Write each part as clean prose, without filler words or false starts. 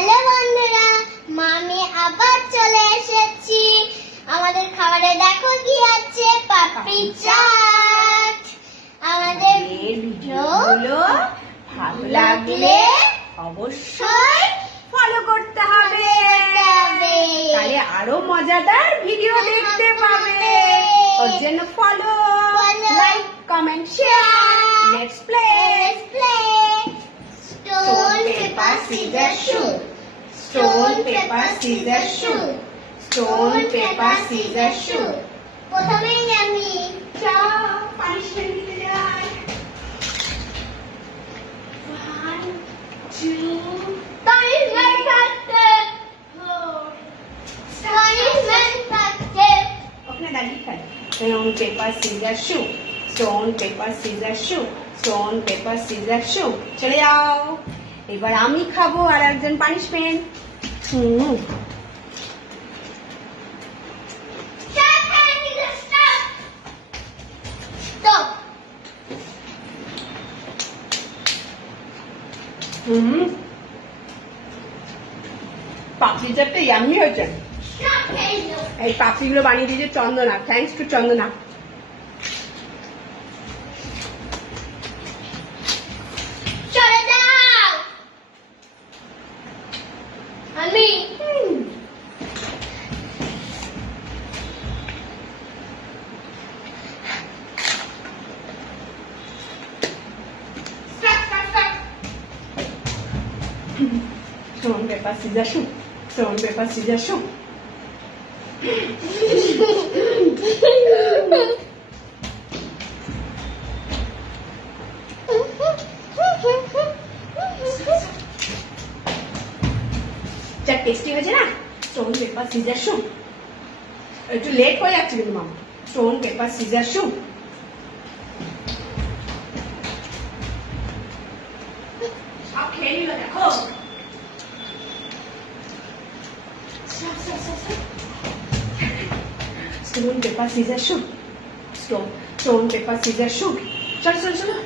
হ্যালো বন্ধুরা, আমি আবার চলে এসেছি। আমাদের খাবারে দেখো কি আছে, পাপড়ি চাট। আমাদের ভিডিওগুলো ভালো লাগলে অবশ্যই ফলো করতে হবে, তাহলে আরো মজাদার ভিডিও দেখতে পাবে। ওর জন্য follow, like, comment, share. Let's play. Stone, paper, scissors, shoot. Stone, paper, scissors, shoot. Stone, paper, scissors, shoot. প্রথমেই আমি পানিশমেন্ট দিতে যাই। 1 2 punishment করতে ওখানে দাঁড়িয়ে খেল। Stone, paper, scissors, shoot. Stone, paper, scissors, shoot. Stone, paper, scissors, shoot. চলে যাও। এবার আমি খাবো আর একজন পানিশমেন্ট। পাপড়ি চাটটা ইয়ামি হয়েছে। এই পাপড়িগুলো বানিয়ে দিয়েছে চন্দনা। থ্যাঙ্কস টু চন্দনা। চলে যাও। আমি Stone, paper, scissors, shoot. Stone, paper, scissors, shoot. যা টেস্টি হয়েছে না। Stone paper scissor shoot. একটু লেট হয়ে যাচ্ছে কিন্তু মামা। Stone paper scissor shoot. সব খেয়ে নিল দেখো। Stone paper scissor shoot. Stone paper scissor shoot. চলো চলো চলো।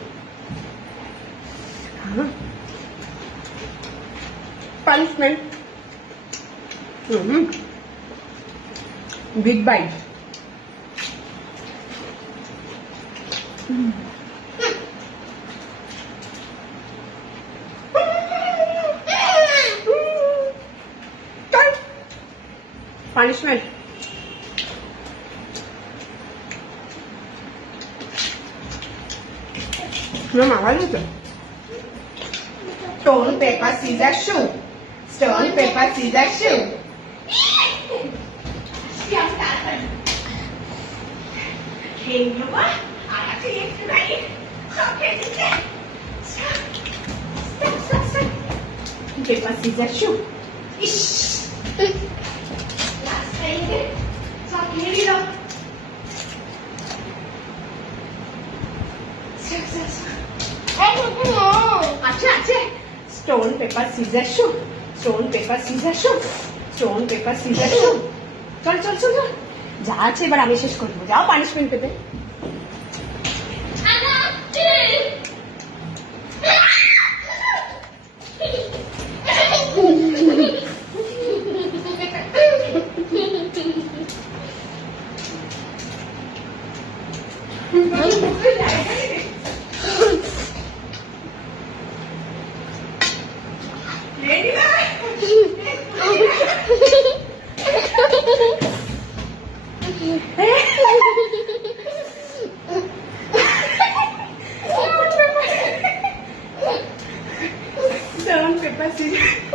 Punishment. Big bite. Punishment. Mama, what is it? Stone, paper, scissors, shoot. Stone, paper, scissors, shoot. Paper, scissors, shoot. আচ্ছা আছে। Stone paper scissor shoot. Stone paper scissor shoot. Stone paper scissor shoot. চল চল চল চল। যা আছে এবার আমি শেষ করবো। যাও পানিশমেন্ট পেতে। Stone paper scissors.